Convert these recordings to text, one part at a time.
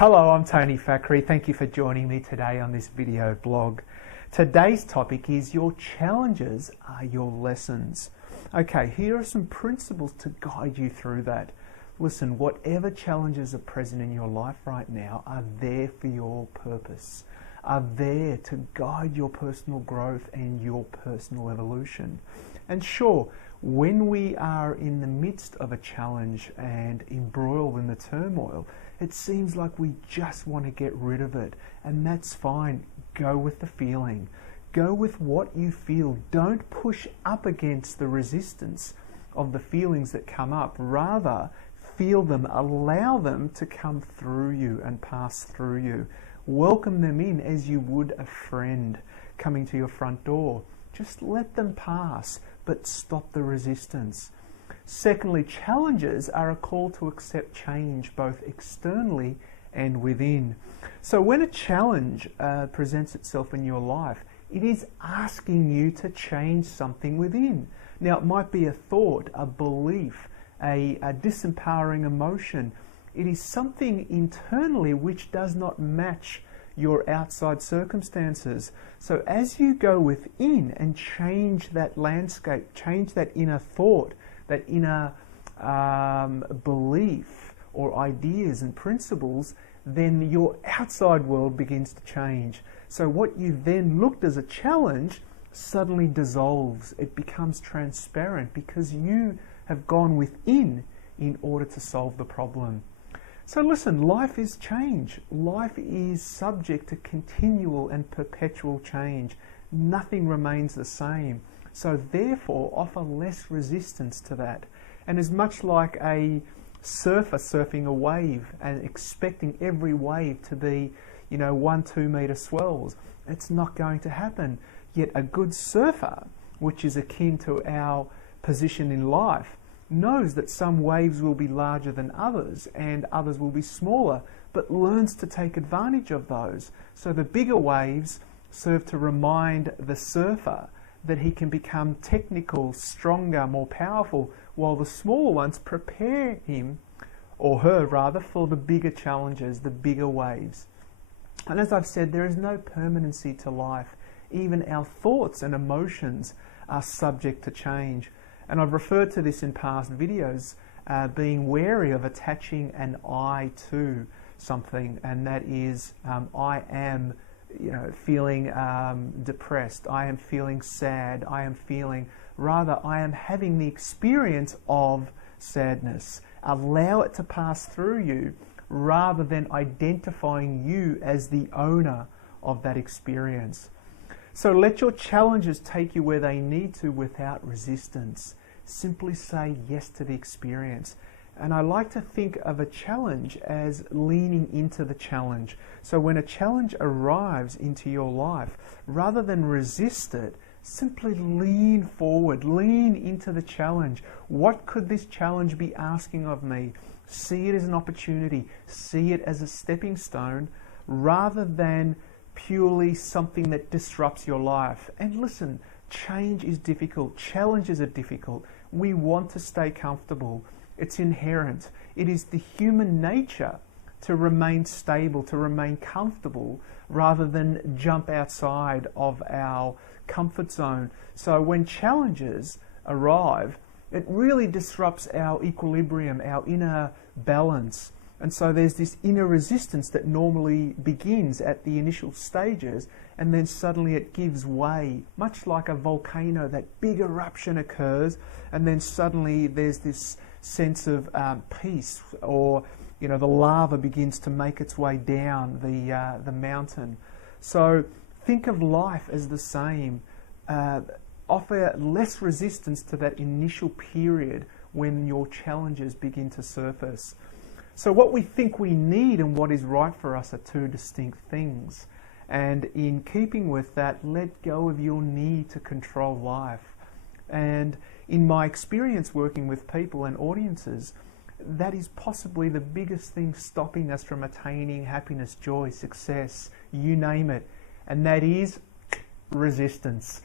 Hello, I'm Tony Fackery. Thank you for joining me today on this video blog. Today's topic is your challenges are your lessons. Okay, here are some principles to guide you through that. Listen, whatever challenges are present in your life right now are there for your purpose, are there to guide your personal growth and your personal evolution. And sure, when we are in the midst of a challenge and embroiled in the turmoil, it seems like we just want to get rid of it, and that's fine. Go with the feeling. Go with what you feel. Don't push up against the resistance of the feelings that come up. Rather, feel them, allow them to come through you and pass through you. Welcome them in as you would a friend coming to your front door. Just let them pass, but stop the resistance. Secondly, challenges are a call to accept change, both externally and within. So when a challenge presents itself in your life, it is asking you to change something within. Now, it might be a thought, a belief, a disempowering emotion. It is something internally which does not match your outside circumstances. So as you go within and change that landscape, change that inner thought, that inner belief or ideas and principles, then your outside world begins to change. So what you then looked as a challenge suddenly dissolves. It becomes transparent because you have gone within in order to solve the problem. So listen, life is change. Life is subject to continual and perpetual change. Nothing remains the same. So therefore, offer less resistance to that. And as much like a surfer surfing a wave and expecting every wave to be, 1-2 meter swells, it's not going to happen. Yet a good surfer, which is akin to our position in life, knows that some waves will be larger than others and others will be smaller, but learns to take advantage of those. So the bigger waves serve to remind the surfer that he can become technical, stronger, more powerful, while the smaller ones prepare him, or her rather, for the bigger challenges, the bigger waves. And as I've said, there is no permanency to life. Even our thoughts and emotions are subject to change. And I've referred to this in past videos, being wary of attaching an I to something, and that is, I am feeling depressed, I am feeling sad, I am having the experience of sadness. Allow it to pass through you rather than identifying you as the owner of that experience. So let your challenges take you where they need to without resistance. Simply say yes to the experience. And I like to think of a challenge as leaning into the challenge. So when a challenge arrives into your life, rather than resist it, simply lean forward, lean into the challenge. What could this challenge be asking of me? See it as an opportunity, see it as a stepping stone, rather than purely something that disrupts your life. And listen, change is difficult, challenges are difficult. We want to stay comfortable. It's inherent. It is the human nature to remain stable, to remain comfortable, rather than jump outside of our comfort zone. So when challenges arrive, it really disrupts our equilibrium, our inner balance. And so there's this inner resistance that normally begins at the initial stages, and then suddenly it gives way, much like a volcano. That big eruption occurs, and then suddenly there's this sense of peace, or the lava begins to make its way down the mountain. So think of life as the same. Offer less resistance to that initial period when your challenges begin to surface. So what we think we need and what is right for us are two distinct things. And in keeping with that, let go of your need to control life. And in my experience working with people and audiences, that is possibly the biggest thing stopping us from attaining happiness, joy, success, you name it. And that is resistance.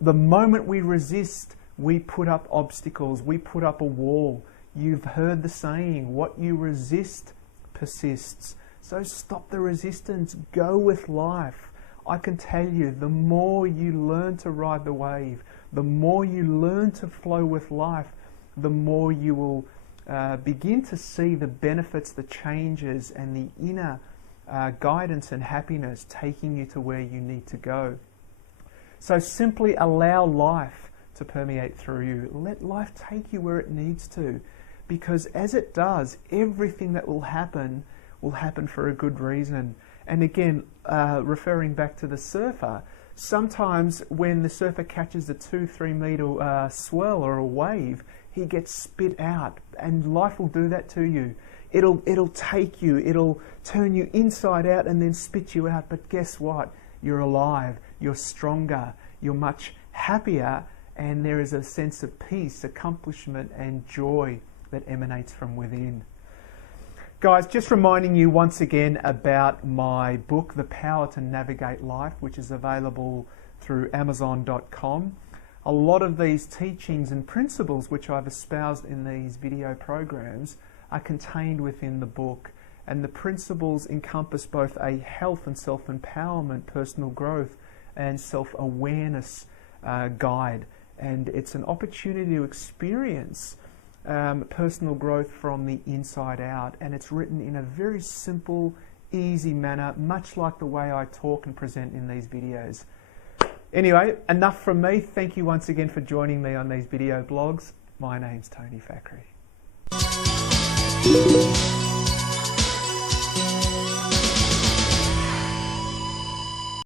The moment we resist, we put up obstacles, we put up a wall. You've heard the saying, what you resist persists. So stop the resistance, go with life. I can tell you, the more you learn to ride the wave, the more you learn to flow with life, the more you will begin to see the benefits, the changes, and the inner guidance and happiness taking you to where you need to go. So simply allow life to permeate through you. Let life take you where it needs to, because as it does, everything that will happen for a good reason. And again, referring back to the surfer, sometimes when the surfer catches a 2-3 meter swell or a wave, he gets spit out, and life will do that to you. It'll take you, it'll turn you inside out and then spit you out. But guess what? You're alive, you're stronger, you're much happier, and there is a sense of peace, accomplishment, and joy that emanates from within. Guys, just reminding you once again about my book, The Power to Navigate Life, which is available through Amazon.com. A lot of these teachings and principles which I've espoused in these video programs are contained within the book, and the principles encompass both a health and self-empowerment, personal growth, and self-awareness guide. And it's an opportunity to experience personal growth from the inside out, and it's written in a very simple, easy manner, much like the way I talk and present in these videos. Anyway, enough from me. Thank you once again for joining me on these video blogs. My name's Tony Fakhri.